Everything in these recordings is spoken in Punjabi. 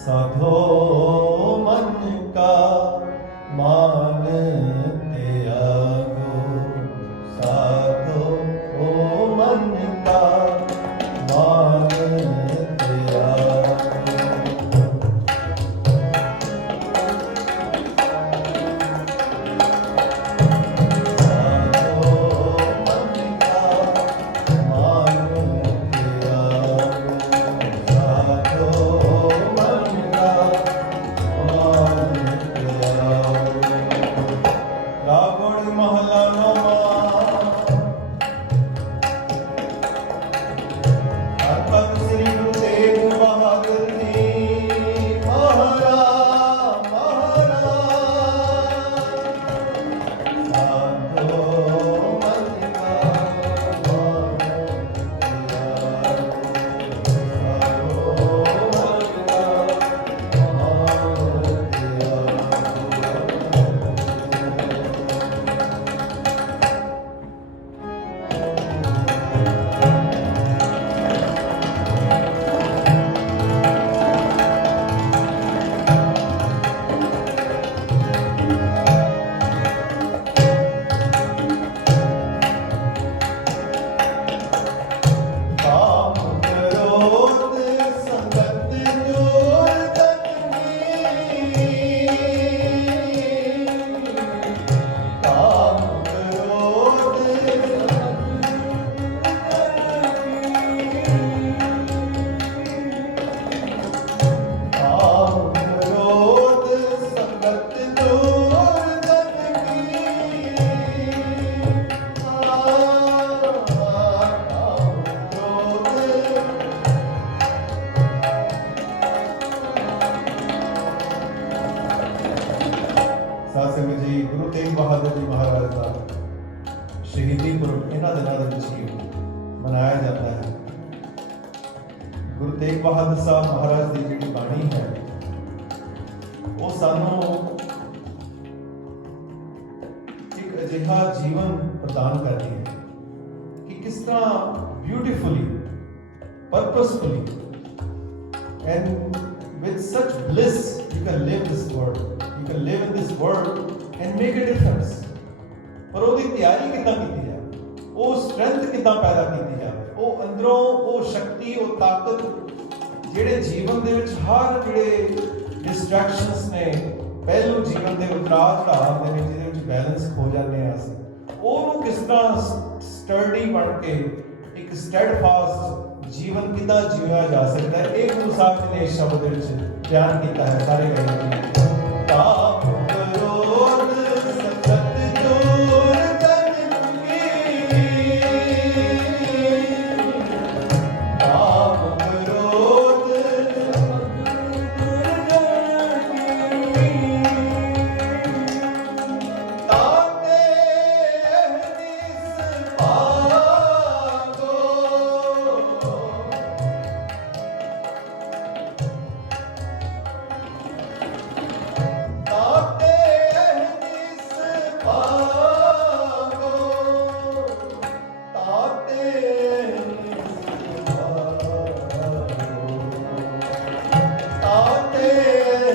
साधो मन का मान त्यागो, साधो मन का मान त्यागो। ਸੰਗਤ ਜੀ, ਗੁਰੂ ਤੇਗ ਬਹਾਦਰ ਜੀ ਮਹਾਰਾਜ ਦਾ ਸ਼ਹੀਦੀ ਪੁਰਬ ਇਹਨਾਂ ਦਿਨਾਂ ਦੇ ਵਿੱਚ ਹੀ ਮਨਾਇਆ ਜਾਂਦਾ ਹੈ। ਗੁਰੂ ਤੇਗ ਬਹਾਦਰ ਸਾਹਿਬ ਮਹਾਰਾਜ ਦੀ ਜਿਹੜੀ ਬਾਣੀ ਹੈ ਉਹ ਸਾਨੂੰ ਇੱਕ ਅਜਿਹਾ ਜੀਵਨ ਪ੍ਰਦਾਨ ਕਰਦੀ ਹੈ ਕਿ ਕਿਸ ਤਰ੍ਹਾਂ beautifully, ਪਰਪਸਫੁਲੀ and with such bliss you can live this world, you can live in this world and make a difference। ਪਰ ਉਹਦੀ ਤਿਆਰੀ ਕਿੱਦਾਂ ਕੀਤੀ ਜਾਵੇ, ਉਹ ਸਟਰੈਂਥ ਕਿੱਦਾਂ ਪੈਦਾ ਕੀਤੀ ਜਾਵੇ, ਉਹ ਅੰਦਰੋਂ ਉਹ ਸ਼ਕਤੀ, ਉਹ ਤਾਕਤ ਜਿਹੜੇ ਜੀਵਨ ਦੇ ਵਿੱਚ ਹਰ ਜਿਹੜੇ ਡਿਸਟਰੈਕਸ਼ਨਸ ਨੇ, ਪਹਿਲੂ ਜੀਵਨ ਦੇ ਉਤਰਾਅ ਚੜਾਅ ਦੇ ਵਿੱਚ ਜਿਹਦੇ ਵਿੱਚ ਬੈਲੈਂਸ ਖੋ ਜਾਂਦੇ ਹਾਂ ਅਸੀਂ, ਉਹਨੂੰ ਕਿਸ ਤਰ੍ਹਾਂ ਸਟਰਡੀ ਬਣ ਕੇ ਇੱਕ ਸਟੈਡਫਾਸਟ ਜੀਵਨ ਕਿੱਦਾਂ ਜੀਵਿਆ ਜਾ ਸਕਦਾ ਹੈ, ਇਹ ਗੁਰੂ ਸਾਹਿਬ ਜੀ ਨੇ ਇਸ ਸ਼ਬਦ ਦੇ ਵਿੱਚ ਬਿਆਨ ਕੀਤਾ ਹੈ। ਸਾਰੇ ਕਹਿੰਦੇ ਤਾਪ ਕ੍ਰੋਧ ਸਤਤ ਜੋਰ ਤਨ ਕੀ, ਤਾਪ ਕ੍ਰੋਧ ਤਾਤੇ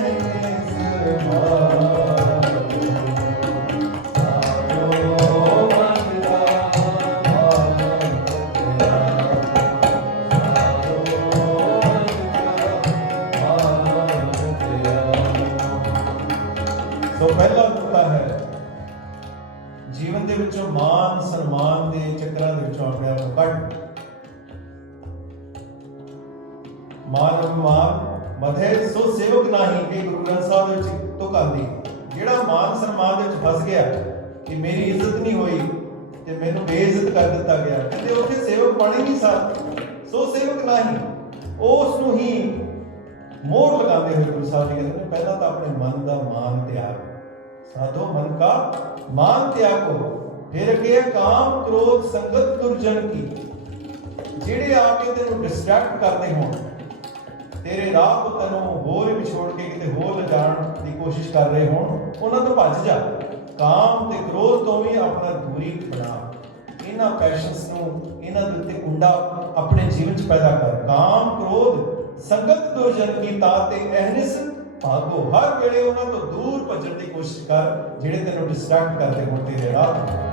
ਨਿਸ ਪਾਗੋ, ਸੋ ਪਹਿਲਾ ਨੁਕਤਾ ਹੈ ਜੀਵਨ ਦੇ ਵਿੱਚੋਂ ਮਾਨ ਸਨਮਾਨ ਦੇ ਚੱਕਰਾਂ ਦੇ ਵਿੱਚੋਂ ਆਪਣੇ ਆਪ ਨੂੰ ਕੱਢ। ਮਾਨ ਅਭਿਮਾਨ ਮਧੇ ਸੋ ਸੇਵਕ ਨਹੀਂ, ਇਹ ਗੁਰੂ ਗ੍ਰੰਥ ਸਾਹਿਬ ਦੇ ਵਿੱਚ ਤੁਕ ਆਉਂਦੀ। ਜਿਹੜਾ ਮਾਨ ਸਨਮਾਨ ਦੇ ਵਿੱਚ ਫਸ ਗਿਆ ਕਿ ਮੇਰੀ ਇੱਜ਼ਤ ਨਹੀਂ ਹੋਈ ਤੇ ਮੈਨੂੰ ਬੇਇੱਜ਼ਤ ਕਰ ਦਿੱਤਾ ਗਿਆ, ਕਹਿੰਦੇ ਉੱਥੇ ਸੇਵਕ ਬਣ ਹੀ ਨਹੀਂ ਸਕਦਾ। ਸੋ ਸੇਵਕ ਨਹੀਂ, ਉਸ ਨੂੰ ਹੀ ਮੋਹਰ ਲਗਾਉਂਦੇ ਹੋਏ ਗੁਰੂ ਸਾਹਿਬ ਜੀ ਕਹਿੰਦੇ ਨੇ ਪਹਿਲਾਂ ਤਾਂ ਆਪਣੇ ਮਨ ਦਾ ਮਾਨ ਤਿਆਗ, ਸਾਧੋ ਮਨ ਕਾ ਮਾਨ ਤਿਆਗੋ, ਫਿਰ ਅੱਗੇ ਕਾਮ ਕ੍ਰੋਧ ਸੰਗਤ ਦੁਰਜਨ ਕੀ। ਜਿਹੜੇ ਆ ਕੇ ਤੈਨੂੰ ਡਿਸਟਰੈਕਟ ਕਰਦੇ ਹੋਣ, ਤੇਰੇ ਰਾਹ ਤੋਂ ਤੈਨੂੰ ਹੋਰ ਵਿਛੋੜ ਕੇ ਕਿਤੇ ਹੋਰ ਲਿਜਾਣ ਦੀ ਕੋਸ਼ਿਸ਼ ਕਰ ਰਹੇ ਹੋਣ, ਉਹਨਾਂ ਤੋਂ ਭੱਜ ਜਾ। ਕਾਮ ਤੇ ਕ੍ਰੋਧ ਤੋਂ ਵੀ ਆਪਣਾ ਦੂਰੀ ਬਣਾ। ਇਹਨਾਂ ਪੈਸ਼ਨਸ ਨੂੰ, ਇਹਨਾਂ ਦੇ ਉੱਤੇ ਕੁੰਡਾ ਆਪਣੇ ਜੀਵਨ 'ਚ ਪੈਦਾ ਕਰ। ਕਾਮ ਕ੍ਰੋਧ ਸੰਗਤ ਦੁਰਜਨ ਕੀ ਤਾਤੇ ਅਹਨਿਸ ਭਾਗੋ। ਹਰ ਵੇਲੇ ਉਹਨਾਂ ਤੋਂ ਦੂਰ ਭੱਜਣ ਦੀ ਕੋਸ਼ਿਸ਼ ਕਰ ਜਿਹੜੇ ਤੈਨੂੰ ਡਿਸਟਰੈਕਟ ਕਰਦੇ ਹੋਣ ਤੇਰੇ ਰਾਹ ਤੋਂ।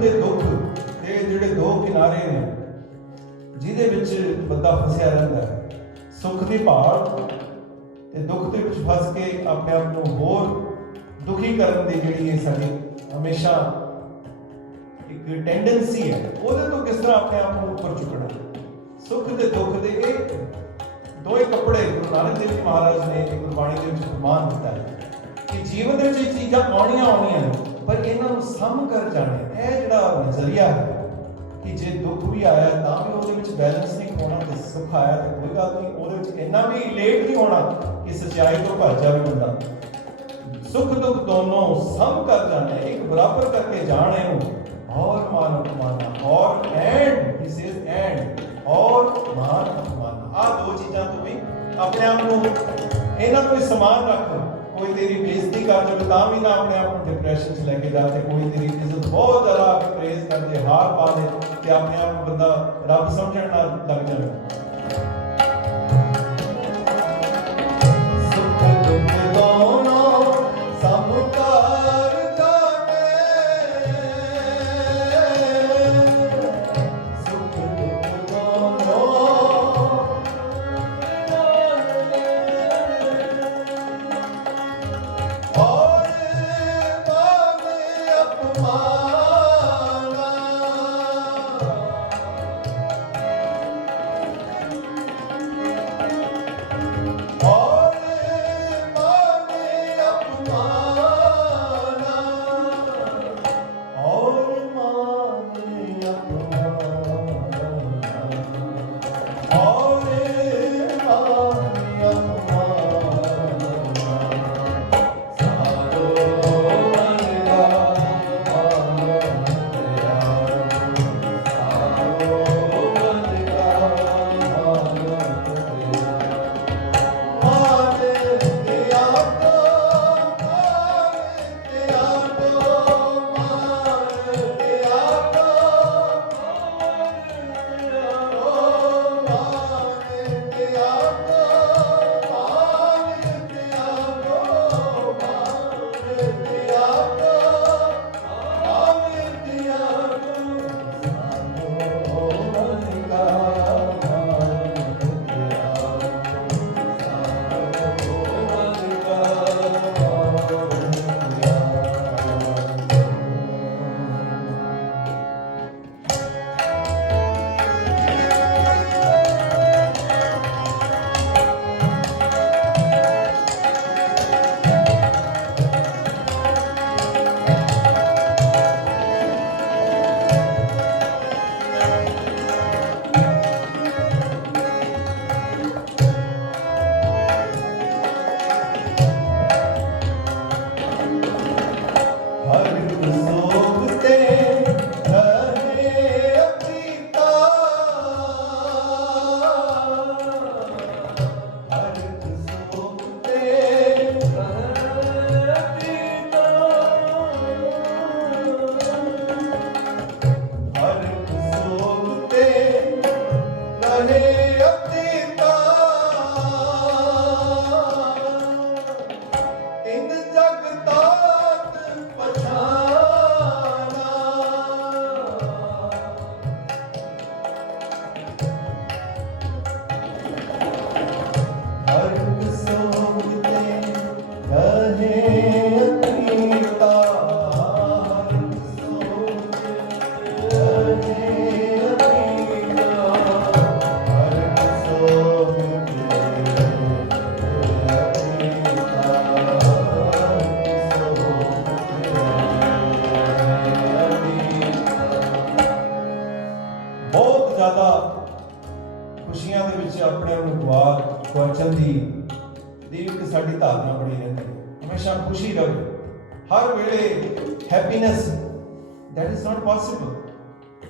ਤੇ ਦੁੱਖ ਦੇ ਜਿਹੜੇ ਦੋ ਕਿਨਾਰੇ ਨੇ ਜਿਹਦੇ ਵਿੱਚ ਬੰਦਾ ਫਸਿਆ ਰਹਿੰਦਾ ਹੈ, ਸੁੱਖ ਦੀ ਭਾਲ ਤੇ ਦੁੱਖ ਦੇ ਵਿੱਚ ਫਸ ਕੇ ਆਪਣੇ ਆਪ ਨੂੰ ਹੋਰ ਦੁਖੀ ਕਰਨ ਦੀ ਜਿਹੜੀ ਇਹ ਸਾਡੀ ਹਮੇਸ਼ਾ ਇੱਕ ਟੈਂਡੈਂਸੀ ਹੈ, ਉਹਦੇ ਤੋਂ ਕਿਸ ਤਰ੍ਹਾਂ ਆਪਣੇ ਆਪ ਨੂੰ ਉੱਪਰ ਚੁੱਕਣਾ। ਸੁੱਖ ਤੇ ਦੁੱਖ ਦੇ ਇਹ ਦੋਏ ਕੱਪੜੇ ਗੁਰੂ ਨਾਨਕ ਦੇਵ ਜੀ ਮਹਾਰਾਜ ਨੇ ਗੁਰਬਾਣੀ ਦੇ ਵਿੱਚ ਫਰਮਾਨ ਦਿੱਤਾ ਹੈ ਕਿ ਜੀਵਨ ਦੇ ਵਿੱਚ ਇਹ ਚੀਜ਼ਾਂ ਆਉਣੀਆਂ ਨੇ, ਪਰ ਇਹਨਾਂ ਨੂੰ ਸਮ ਕਰ ਜਾਣੇ। ਇਹ ਜਿਹੜਾ ਨਜ਼ਰੀਆ ਹੈ ਕਿ ਜੇ ਦੁੱਖ ਵੀ ਆਇਆ ਤਾਂ ਵੀ ਉਹਦੇ ਵਿੱਚ ਬੈਲੈਂਸ ਨਹੀਂ ਹੋਣਾ, ਤੇ ਸੁੱਖ ਆਇਆ ਤਾਂ ਕੋਈ ਗੱਲ ਨਹੀਂ, ਉਹਦੇ ਵਿੱਚ ਇੰਨਾ ਵੀ ਲੇਟ ਨਹੀਂ ਹੋਣਾ ਕਿ ਸੱਚਾਈ ਤੋਂ ਭੱਜ ਜਾਵੇ ਬੰਦਾ। ਸੁੱਖ ਦੁੱਖ ਦੋਨੋਂ ਸਮ ਕਰ ਜਾਣੇ, ਇੱਕ ਬਰਾਬਰ ਕਰਕੇ ਜਾਣ ਇਹਨੂੰ। ਔਰ ਮਾਨ ਅਪਮਾਨਾ ਔਰ ਐਂਡ ਹੀ ਸੇਜ਼ ਐਂਡ ਔਰ ਮਾਨ ਅਪਮਾਨਾ, ਆਹ ਦੋ ਚੀਜ਼ਾਂ ਤੋਂ ਵੀ ਆਪਣੇ ਆਪ ਨੂੰ ਇਹਨਾਂ ਤੋਂ ਹੀ ਸਮਾਨ ਰੱਖ। ਕੋਈ ਤੇਰੀ ਬੇਇੱਜ਼ਤੀ ਕਰ ਜਾਵੇ ਤਾਂ ਵੀ ਨਾ ਆਪਣੇ ਆਪ ਨੂੰ ਡਿਪਰੈਸ਼ਨ 'ਚ ਲੈ ਕੇ ਜਾ, ਤੇ ਕੋਈ ਤੇਰੀ ਇੱਜ਼ਤ ਬਹੁਤ ਜ਼ਿਆਦਾ ਪ੍ਰੇਜ਼ ਕਰਦੇ ਹਾਰ ਪਾ ਦੇ ਤੇ ਆਪਣੇ ਆਪ ਨੂੰ ਬੰਦਾ ਰੱਬ ਸਮਝਣ ਨਾਲ ਲੱਗ ਜਾਵੇ। ਸੁੱਖ ਦੁੱਖ ਦੋਨੋਂ ਸਮ ਕਰ ਜਾਣੇ, ਸੁੱਖ ਦੁੱਖ ਦੋਨੋਂ ਵਸਣ ਦੀ ਇੱਕ ਸਾਡੀ ਧਾਰਨਾ ਬਣੀ ਰਹਿੰਦੀ ਹੈ। ਹਮੇਸ਼ਾ ਖੁਸ਼ੀ ਰਹੇ, ਹਰ ਵੇਲੇ happiness, that is not possible.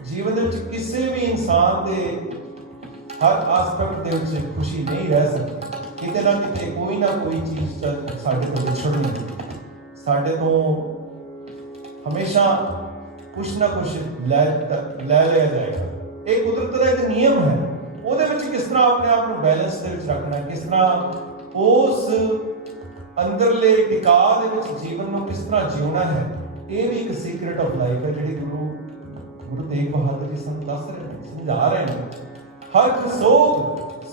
ਜੀਵਨ ਦੇ ਵਿੱਚ ਕਿਸੇ ਵੀ ਇਨਸਾਨ ਦੇ ਹਰ ਆਸਪੈਕਟ ਦੇ ਵਿੱਚ ਖੁਸ਼ੀ ਨਹੀਂ ਰਹਿ ਸਕਦੀ। ਕਿਤੇ ਨਾ ਕਿਤੇ ਕੋਈ ਨਾ ਕੋਈ ਚੀਜ਼ ਸਾਡੇ ਤੋਂ ਵਿਛੜਨੀ, ਸਾਡੇ ਤੋਂ ਹਮੇਸ਼ਾ ਕੁਛ ਨਾ ਕੁਛ ਲੈ ਲਿਆ ਜਾਏਗਾ। ਇਹ ਕੁਦਰਤ ਦਾ ਇੱਕ ਨਿਯਮ ਹੈ। ਉਹਦੇ ਵਿੱਚ ਕਿਸ ਤਰ੍ਹਾਂ ਆਪਣੇ ਆਪ ਨੂੰ ਬੈਲੈਂਸ ਦੇ ਵਿੱਚ ਰੱਖਣਾ, ਕਿਸ ਤਰ੍ਹਾਂ ਉਸ ਅੰਦਰਲੇ ਟਿਕਾਅ ਦੇ ਵਿੱਚ ਜੀਵਨ ਨੂੰ ਕਿਸ ਤਰ੍ਹਾਂ ਜਿਉਣਾ ਹੈ, ਇਹ ਵੀ ਇੱਕ ਸੀਕ੍ਰੇਟ ਆਫ ਲਾਈਫ ਹੈ ਜਿਹੜੀ ਗੁਰੂ ਤੇਗ ਬਹਾਦਰ ਜੀ ਸਾਨੂੰ ਦੱਸ ਰਹੇ ਨੇ, ਸਮਝਾ ਰਹੇ ਨੇ। ਹਰ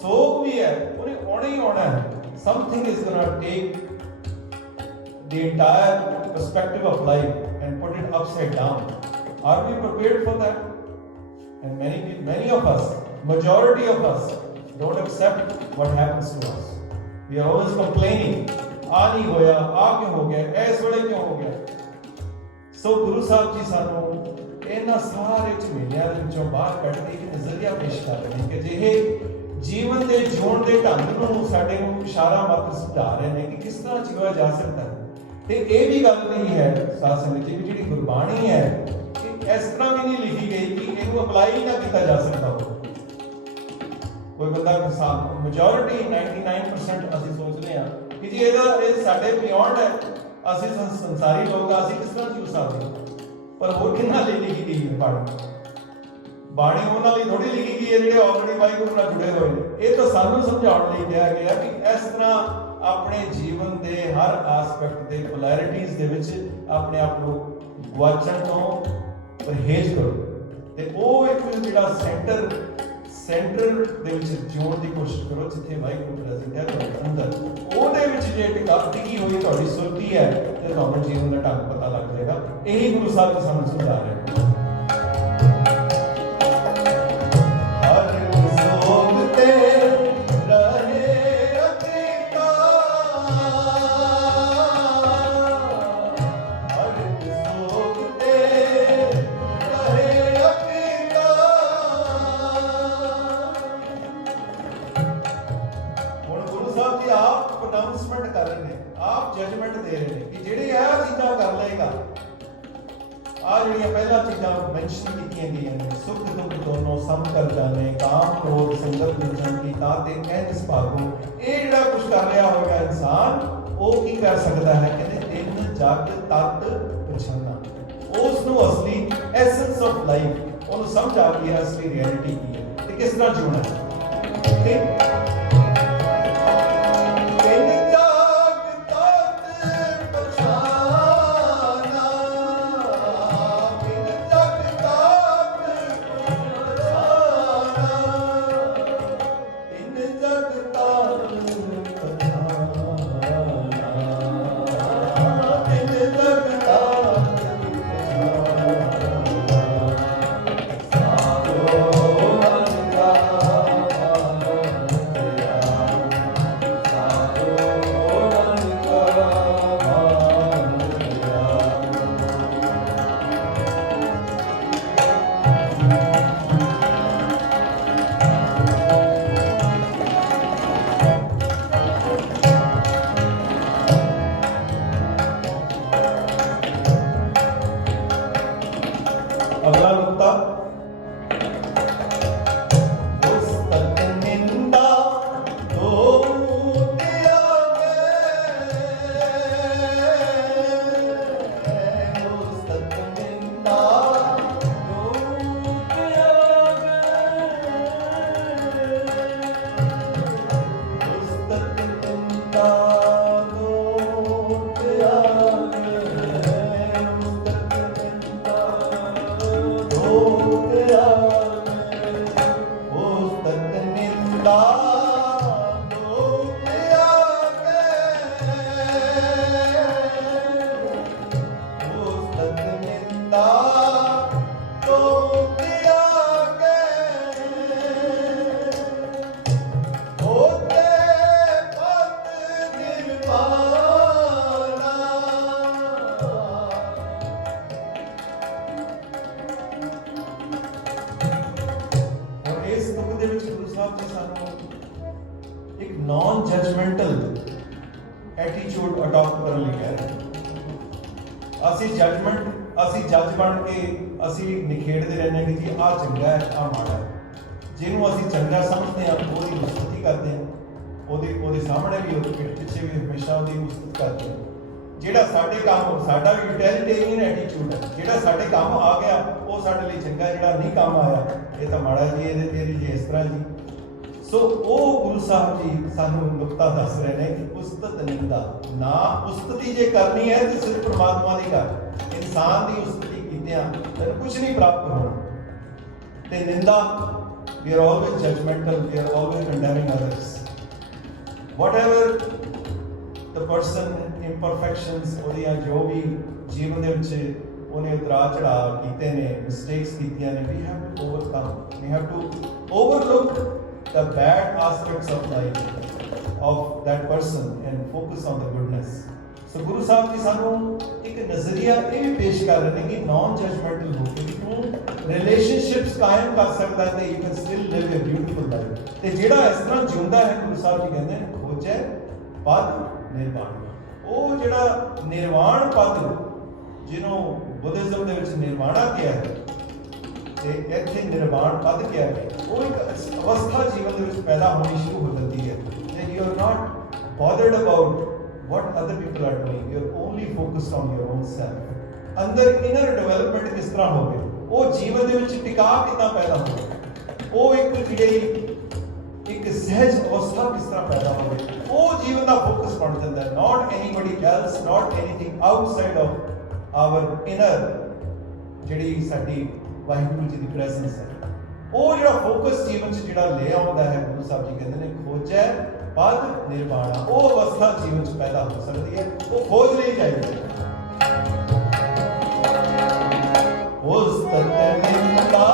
ਸੋਗ ਵੀ ਹੈ, ਉਹਨੇ ਆਉਣਾ ਹੀ ਆਉਣਾ ਹੈ। Something is ਗੋਣਾ take the entire perspective of life and put it upside down. Are we prepared for that? And many of us, majority of us, don't accept what happens to us. We are always complaining. आ नहीं होया, आ क्यों हो गया, ऐस वेले क्यों हो गया। सो गुरु साहब जी सानू इन्हां सारे झमेलियां दे विचों बाहर कढ के एक नज़रिया पेश कर रहे हैं कि ਜਿਹੇ ਜੀਵਨ ਦੇ ਜਿਉਣ ਦੇ ਢੰਗ ਨੂੰ ਸਾਡੇ ਨੂੰ ਇਸ਼ਾਰਾ ਮਾਤਰ ਸਮਝਾ ਰਹੇ ਨੇ ਕਿ ਕਿਸ ਤਰ੍ਹਾਂ ਜੀਵਿਆ ਜਾ ਸਕਦਾ ਹੈ। ਤੇ ਇਹ ਵੀ ਗੱਲ ਨਹੀਂ ਹੈ ਸਾਧ ਸੰਗਤ ਜੀ, ਜਿਹੜੀ ਗੁਰਬਾਣੀ ਹੈ ਇਹ ਇਸ ਤਰ੍ਹਾਂ ਵੀ ਨਹੀਂ ਲਿਖੀ ਗਈ ਕਿ ਇਹਨੂੰ ਅਪਲਾਈ ਨਾ ਕੀਤਾ ਜਾ ਸਕਦਾ ਹੋ। ਕੋਈ ਬੰਦਾ ਕਿਸਾਨ ਮੈਜੋਰਿਟੀ 99% ਅਸੀਂ ਸੋਚਦੇ ਹਾਂ ਕਿ ਜੀ ਇਹ ਸਾਡੇ ਬਿਯੋਂਡ ਹੈ, ਅਸੀਂ ਸੰਸਾਰੀ ਲੋਕ ਅਸੀਂ ਕਿਸ ਤਰ੍ਹਾਂ ਜੀਉ ਸਕਦੇ ਹਾਂ। ਪਰ ਹੋਰ ਕਿੰਨਾ ਲਈ ਲਿਖੀ ਗਈ ਹੈ ਬਾਣੀ ਉਹਨਾਂ ਲਈ ਥੋੜੀ ਲਿਖੀ ਗਈ ਹੈ ਜਿਹੜੇ ਆਲਰੇਡੀ ਵਾਹਿਗੁਰੂ ਨਾਲ ਜੁੜੇ ਹੋਏ ਨੇ। ਇਹ ਤਾਂ ਸਾਨੂੰ ਸਮਝਾਉਣ ਲਈ ਕਿਹਾ ਗਿਆ ਕਿ ਇਸ ਤਰ੍ਹਾਂ ਆਪਣੇ ਜੀਵਨ ਦੇ ਹਰ ਆਸਪੈਕਟ ਦੇ ਪੋਲੈਰਿਟੀਜ਼ ਦੇ ਵਿੱਚ ਆਪਣੇ ਆਪ ਨੂੰ ਗੁਆਚਣ ਤੋਂ ਪਰਹੇਜ਼ ਕਰੋ ਤੇ ਉਹ ਇੱਕ ਜਿਹੜਾ ਸੈਂਟਰ ਦੇ ਵਿੱਚ ਜਿਉਣ ਦੀ ਕੋਸ਼ਿਸ਼ ਕਰੋ ਜਿੱਥੇ ਵਾਹਿਗੁਰੂ ਪ੍ਰੈਜ਼ੈਂਟ ਹੈ ਤੁਹਾਡੇ ਅੰਦਰ। ਉਹਦੇ ਵਿੱਚ ਜੇ ਟਿਕੀ ਹੋਈ ਤੁਹਾਡੀ ਸੁਰਤੀ ਹੈ ਤੇ ਤੁਹਾਨੂੰ ਜੀਵਨ ਦਾ ਢੰਗ ਪਤਾ ਲੱਗ ਜਾਏਗਾ। ਇਹੀ ਗੁਰੂ ਸਾਹਿਬ ਜੀ ਸਾਨੂੰ ਸਮਝਾ ਰਹੇ ਨੇ। ਅਨਾਉਂਸਮੈਂਟ ਕਰ ਰਹੇ ਨੇ, ਆਪ ਜਜਮੈਂਟ ਦੇ ਰਹੇ ਨੇ ਕਿ ਜਿਹੜੇ ਇਹ ਚੀਜ਼ਾਂ ਕਰ ਲਏਗਾ, ਆ ਜਿਹੜੀਆਂ ਪਹਿਲਾਂ ਚੀਜ਼ਾਂ ਮੈਂਸ਼ਨ ਕੀਤੀਆਂ ਗਈਆਂ ਨੇ, ਸੁਖ ਦੁੱਖ ਦੋਨੋਂ ਸਮ ਕਰ ਜਾਣੇ, ਕਾਮ ਕ੍ਰੋਧ ਸੰਗਤ ਦੁਜਨ ਕੀ ਤਾਤੇ ਐਨਸ ਭਾਗੋ, ਇਹ ਜਿਹੜਾ ਕੁਝ ਕਰ ਰਿਹਾ ਹੋਵੇਗਾ ਇਨਸਾਨ, ਉਹ ਕੀ ਕਰ ਸਕਦਾ ਹੈ? ਕਹਿੰਦੇ ਤਿੰਨ ਜਗ ਤਤ ਪਛਾਨਾ, ਉਸ ਨੂੰ ਅਸਲੀ ਐਸੈਂਸ ਆਫ ਲਾਈਫ ਉਹਨੂੰ ਸਮਝ ਆ ਗਈ ਹੈ, ਅਸਲੀ ਰਿਐਲਿਟੀ ਕੀ ਹੈ ਤੇ ਕਿਸ ਤਰ੍ਹਾਂ ਜਿਉਣਾ ਹੈ। ਜਜਮੈਂਟਲ ਐਟੀਟਿਊਡ ਅਡਾਪਟ ਕਰਨ ਲਈ ਕਹਿ ਰਹੇ ਅਸੀਂ ਜੱਜ ਬਣ ਕੇ ਅਸੀਂ ਨਿਖੇੜਦੇ ਰਹਿੰਦੇ ਕਿ ਜੀ ਆਹ ਚੰਗਾ ਹੈ ਆਹ ਮਾੜਾ ਹੈ। ਜਿਹਨੂੰ ਅਸੀਂ ਚੰਗਾ ਸਮਝਦੇ ਹਾਂ ਉਹਦੀ ਉਸਤਤੀ ਕਰਦੇ ਹਾਂ, ਉਹਦੇ ਸਾਹਮਣੇ ਵੀ ਉਹਦੇ ਪਿੱਛੇ ਵੀ ਹਮੇਸ਼ਾ ਉਹਦੀ ਉਸਤਤ ਕਰਦੇ ਹਾਂ। ਜਿਹੜਾ ਸਾਡੇ ਕੰਮ ਸਾਡਾ ਵੀ ਯੂਟਿਲਿਟੇਰੀਅਨ ਐਟੀਟਿਊਡ ਹੈ, ਜਿਹੜਾ ਸਾਡੇ ਕੰਮ ਆ ਗਿਆ ਉਹ ਸਾਡੇ ਲਈ ਚੰਗਾ, ਜਿਹੜਾ ਨਹੀਂ ਕੰਮ ਆਇਆ ਇਹ ਤਾਂ ਮਾੜਾ ਜੀ, ਇਹਦੇ ਲਈ ਇਸ ਤਰ੍ਹਾਂ ਜੀ। ਸੋ ਉਹ ਗੁਰੂ ਸਾਹਿਬ ਜੀ ਸਾਨੂੰ ਨੁਕਤਾ ਦੱਸ ਰਹੇ ਨੇ ਕਿ ਉਸਤਤ ਨਿੰਦਾ ਨਾ, ਉਸਤਤੀ ਜੇ ਕਰਨੀ ਹੈ ਤੇ ਸਿਰਫ ਪਰਮਾਤਮਾ ਦੀ ਕਰ, ਇਨਸਾਨ ਦੀ ਉਸਤਤੀ ਕੀਤਿਆਂ ਤੈਨੂੰ ਕੁਝ ਨਹੀਂ ਪ੍ਰਾਪਤ ਹੋਣਾ। ਤੇ ਨਿੰਦਾ, we are always judgmental, we are always condemning others, whatever the person imperfections ਉਹਦੀਆਂ ਜੋ ਵੀ ਜੀਵਨ ਦੇ ਵਿੱਚ ਉਹਨੇ ਉਤਰਾਅ ਚੜਾਅ ਕੀਤੇ ਨੇ, ਮਿਸਟੇਕਸ ਕੀਤੀਆਂ ਨੇ, we have to overcome, we have to overlook the bad aspects of life of that person and focus on the goodness. So Guru Sahib ji ਸਾਨੂੰ ਇੱਕ ਨਜ਼ਰੀਆ ਇਹ ਵੀ ਪੇਸ਼ ਕਰ ਰਹੇ ਨੇ ਕਿ ਨਾਨ ਜਜਮੈਂਟਲ ਹੋ ਕੇ ਤੂੰ ਰਿਲੇਸ਼ਨਸ਼ਿਪਸ ਕਾਇਮ ਕਰ ਸਕਦਾ ਹੈ ਤੇ you can still live a beautiful life. ਤੇ ਜਿਹੜਾ ਇਸ ਤਰ੍ਹਾਂ ਜਿਉਂਦਾ ਹੈ, ਗੁਰੂ ਸਾਹਿਬ ਜੀ ਕਹਿੰਦੇ ਨੇ ਖੋਜੈ ਪਦ ਨਿਰਵਾਣ। ਉਹ ਜਿਹੜਾ ਨਿਰਵਾਣ ਪਦ ਜਿਹਨੂੰ ਬੁੱਧਿਜ਼ਮ ਦੇ ਵਿੱਚ ਨਿਰਵਾਣਾ ਕਿਹਾ ਹੈ ਤੇ ਇੱਥੇ ਨਿਰਵਾਣ ਪਦ ਕਿਹਾ ਹੈ, ਉਹ ਇੱਕ ਅਵਸਥਾ ਜੀਵਨ ਦੇ ਵਿੱਚ ਪੈਦਾ ਹੋਣੀ ਸ਼ੁਰੂ ਹੋ ਜਾਂਦੀ ਹੈ that you are not bothered about what other people are doing, you are only focused on your own self। ਅੰਦਰ ਇਨਰ ਡਿਵੈਲਪਮੈਂਟ ਕਿਸ ਤਰ੍ਹਾਂ ਹੋਵੇ, ਉਹ ਜੀਵਨ ਦੇ ਵਿੱਚ ਟਿਕਾ ਕਿੱਦਾਂ ਪੈਦਾ ਹੋਵੇ, ਉਹ ਇੱਕ ਸਹਿਜ ਅਵਸਥਾ ਕਿਸ ਤਰ੍ਹਾਂ ਪੈਦਾ ਹੋਵੇ, ਉਹ ਜੀਵਨ ਦਾ ਫੋਕਸ ਬਣ ਜਾਂਦਾ ਹੈ। Not anybody else, not anything outside of our inner, ਜਿਹੜੀ ਸਾਡੀ ਵਾਹਿਗੁਰੂ ਜੀ ਦੀ ਪ੍ਰੈਜ਼ੈਂਸ ਹੈ। ਉਹ ਜਿਹੜਾ ਫੋਕਸ ਜੀਵਨ 'ਚ ਜਿਹੜਾ ਲੈ ਆਉਂਦਾ ਹੈ, ਗੁਰੂ ਸਾਹਿਬ ਜੀ ਕਹਿੰਦੇ ਨੇ ਖੋਜੈ ਪਦ ਨਿਰਵਾਣਾ। ਉਹ ਅਵਸਥਾ ਜੀਵਨ 'ਚ ਪੈਦਾ ਹੋ ਸਕਦੀ ਹੈ, ਉਹ ਖੋਜ ਲਈ ਚਾਹੀਦੀ ਹੈ। ਉਸਤਤ ਨਿੰਦਾ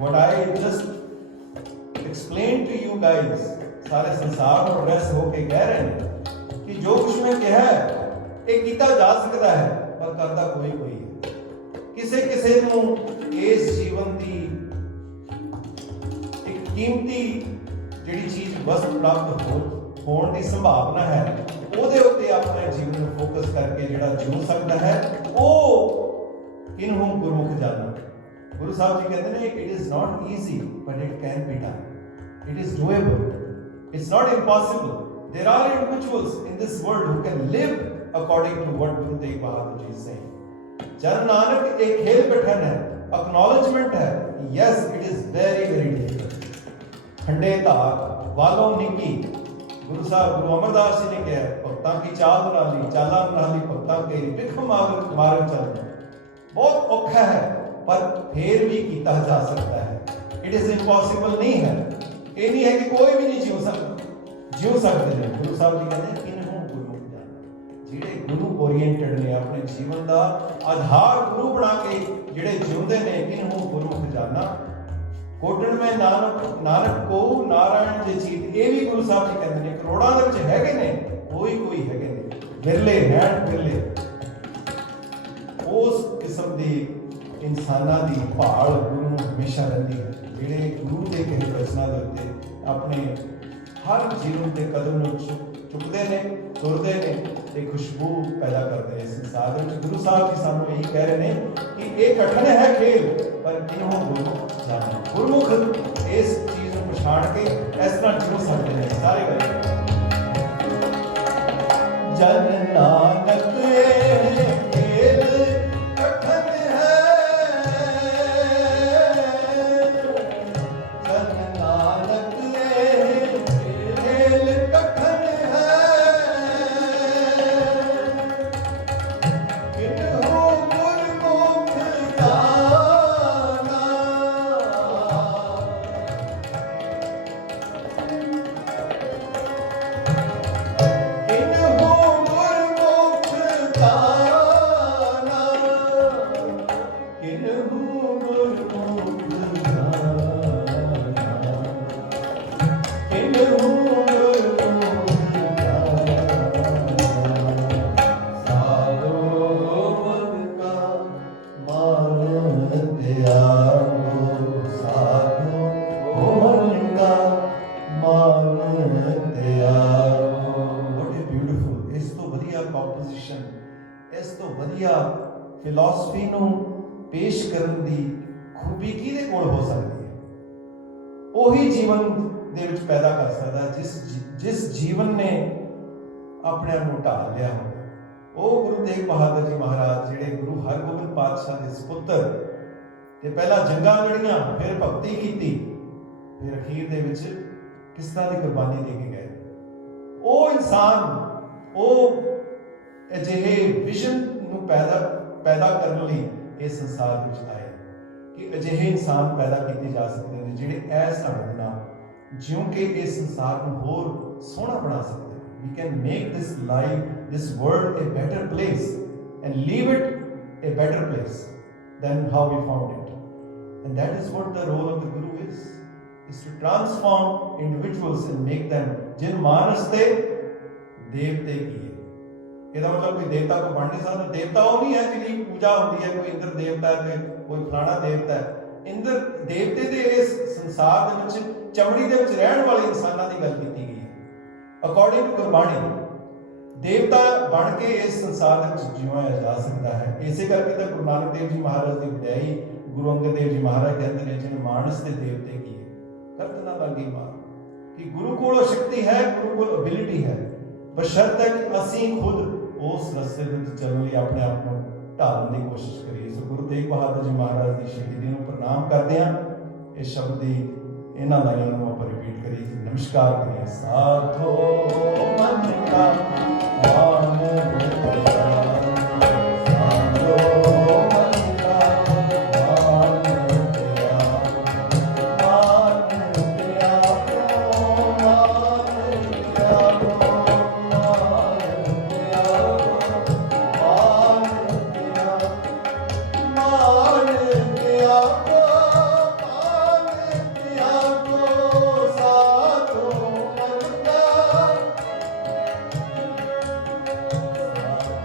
What I just explained to you guys, सारे संसार ਨੂੰ ਐਡਰੈਸ ਹੋ ਕੇ ਕਹਿ ਰਹੇ ਨੇ ਕਿ ਜੋ ਕੁਝ ਮੈਂ ਕਿਹਾ ਹੈ ਇਹ ਕੀਤਾ ਜਾ ਸਕਦਾ ਹੈ, ਪਰ ਕਰਦਾ ਕੋਈ ਹੈ। ਕਿਸੇ ਨੂੰ ਇਸ ਜੀਵਨ ਦੀ ਇੱਕ ਕੀਮਤੀ ਜਿਹੜੀ ਚੀਜ਼ ਬਸ ਪ੍ਰਾਪਤ ਹੋਣ ਦੀ ਸੰਭਾਵਨਾ ਹੈ ਉਹਦੇ ਉੱਤੇ ਆਪਣੇ ਜੀਵਨ ਨੂੰ ਫੋਕਸ ਕਰਕੇ ਜਿਹੜਾ ਜਿਉ ਸਕਦਾ ਹੈ ਉਹ ਕਿਨਹੂ ਗੁਰਮੁਖ ਜਾਣਾ। ਗੁਰੂ ਸਾਹਿਬ ਜੀ ਕਹਿੰਦੇ ਨੇ it is not easy but it can be done, it is doable, it's not impossible. There are individuals in this world who can live according to what Guru Tegh Bahadur ji saying. जन नानक एक खेल कठन है, एक्नॉलेजमेंट है, yes it is very very difficult. खंडे धार वालों निकी गुरु साहब गुरु अमरदास जी ने कहा भक्तां की चाल नाली चाला नाली भक्तां के भिख मार्ग चलना बहुत औखा है पर फिर भी किया जा सकता है। इट इज इम्पॉसिबल नहीं है, ये नहीं है कि कोई भी नहीं जीव सकता, जीव सकते हैं। गुरु साहब जी कहते किन्हों गुरमुख जाना, जिहड़े गुरु ओरिएंटेड ने अपने जीवन का आधार गुरु बना के जिहड़े जिउंदे ने किन्हों गुरमुख जाना। कोटन में नानक को नारायण जे चीत, ये भी गुरु साहब जी कहते हैं करोड़ां दे विच हैगे ने, कोई हैगे ने, बिरले नैन बिरले। उस किस्म की इंसानां दी भाल गुरु नूं हमेशा रहिंदी है, जिहड़े गुरु दे कहे वचनां दे उत्ते अपने हर जीवन के कदम चुकते हैं, तुरते हैं, एक खुशबू पैदा करते हैं संसार में। गुरु साहब जी सानू यही कह रहे हैं कि ये कठिन है खेल पर किन्हों गुरमुख जाना। गुरमुख इस चीज को पछाण के इस तरह जीव सकते हैं सारे गल। जन नानक खेल कठिन है, जन नानक खेल कठिन है, किन्हू गुरमुख जाना, किन्हू गुरमुख जाना, किन्हू गुरमुख जाना, किन्हू फिलॉसफी नूं पेश करन दी खूबी किहदे कोल हो सकती है। ਉਹੀ जीवन दे विच पैदा कर सकता है जिस जीवन ने अपने आप नूं ढाल लिया हो। ਉਹ गुरु तेग बहादुर जी महाराज ਜਿਹੜੇ गुरु हरगोबिंद पातशाह ਦੇ सुपुत्र ते पहला जंगां लड़ियां, फिर भगती कीती, फिर अखीर दे विच किस तरह की कुर्बानी दे के गए। ਉਹ इंसान ਉਹ अजिहे विजन नूं पैदा करने लिए इस संसार में आए कि अजिहे इंसान पैदा किए जा सकते हैं जिहड़े इस ढंग नाल जिउं के इस संसार को होर सोहना बना सकते हैं। We can make this life this world a better place and leave it a better place than how we found it, and that is what the role of the guru is to transform individuals and make them जिन मानस ते देवते किए। ਇਹਦਾ मतलब कोई देवता को बन नहीं सकता। देवता वो नहीं है जिसकी पूजा होती है, कोई इंद्र देवता है, कोई फलाना देवता है। इंद्र देवते दे इस संसार दे विच चमड़ी दे विच रहण वाले इंसानां दी गल कीती गई है। अकॉर्डिंग टू गुरबाणी देवता बन के इस संसार दे विच जीवाया जा सकता है। इसे करके तो गुरु नानक देव जी महाराज की विदाई गुरु अंगद देव जी महाराज कहते हैं जिन मानस ते देवते किए करत ना लगी मार कि गुरु कोल शक्ति है, गुरु कोल एबिलिटी है, बशर्ते कि असीं खुद उस रस्ते में चलने लिए अपने आप को ढालने की कोशिश करिए। सो गुरु तेग बहादुर जी महाराज की शहीदी को प्रणाम करते हैं। इस शब्द की इन्होंने लाइनों को आप रिपीट करिए, नमस्कार करिए। साधो मन का मान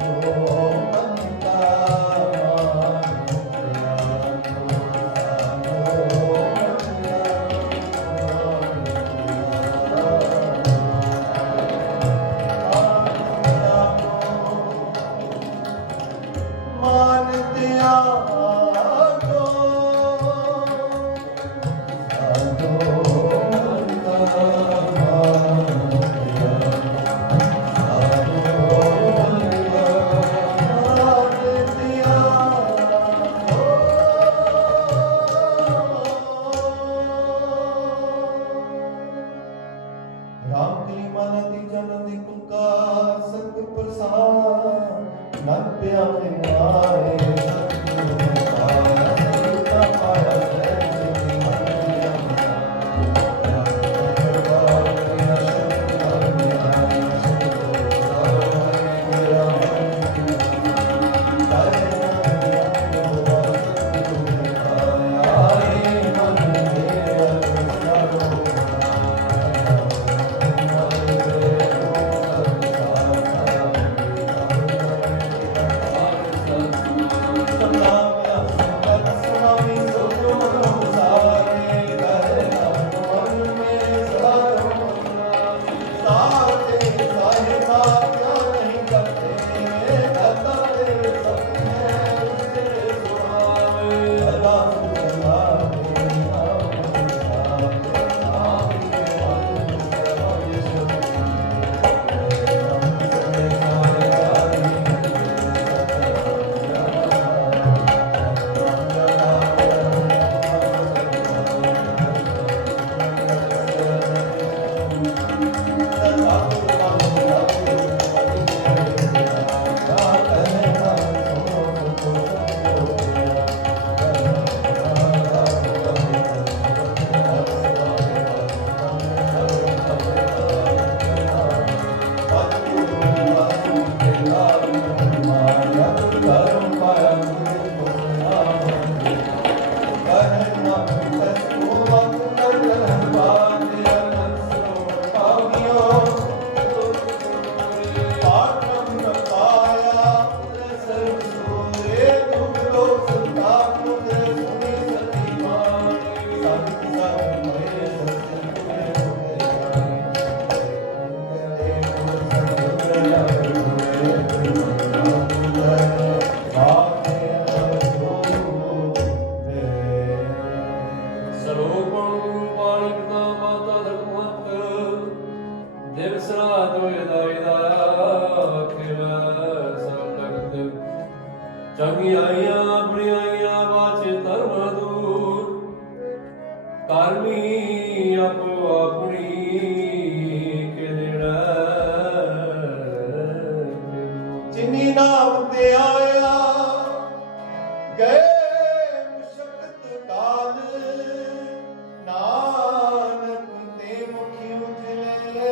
Oh ਪਉ ਪਾਣੀ ਪਿਤਾ ਮਾਤਾ ਧਰਮਤ ਦਿਵਸ ਰਾਤ ਹੋਏ ਦਾਈ ਦਾ ਖਿਲਾ ਸਭ ਤਖਤ ਚੰਗਿਆਈਆਂ ਬੁਰੀਆਈਆਂ ਬਾਚ ਧਰਮ ਦੂਰ ਕਰਮੀ ਆਪੋ ਆਪਣੀ ਕਿਲੜਾ ਜਿਨੀ ਨਾਮ ਤੇ ਆਇਆ ਗਏ ਮੁਸ਼ਕਤ ਕਾਲ ਨਾਨਕ ਤੇ ਮੁਖੀ ਉਜਲੇ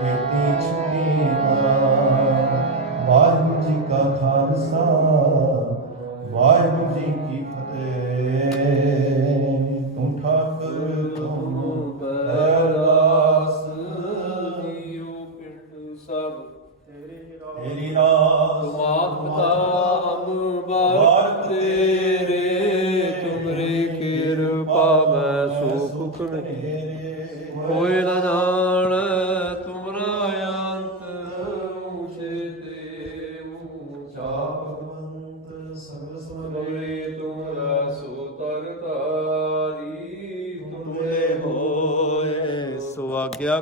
ਕੀਤੀ ਛੁਟੀ ਵਾਹਿਗੁਰੂ ਜੀ ਕਾ ਖਾਲਸਾ ਵਾਹਿਗੁਰੂ ਜੀ ਕੀ ਫਤਿਹ। ਤੂੰ ਠਾਕੁਰ ਤੂੰ ਅਰਦਾਸ ਈਓ ਪਿੰਡ ਸਭ ਤੇਰੀ ਰਾਸ ਤੁਮਾਤ ਪਿਤਾ ਬਾਰਕ ਤੇਰੇ ਤੁਮਰੇ ਕਿਰਪਾ ਮੈਂ ਸੁਖ ਕੋਈ ਨਾ ਜਾਣ ਤੁਮਰਾ ਅੰਤ ਉਸੇ ਤੇ ਉਚਾ ਭਗਵੰਤ ਸਗਲ ਸਮਰੇ ਤੁਮਰਾ ਸੋ ਤਰਤਾਰੀ ਤੁਮਰੇ ਹੋਏ ਸੋ ਆਗਿਆ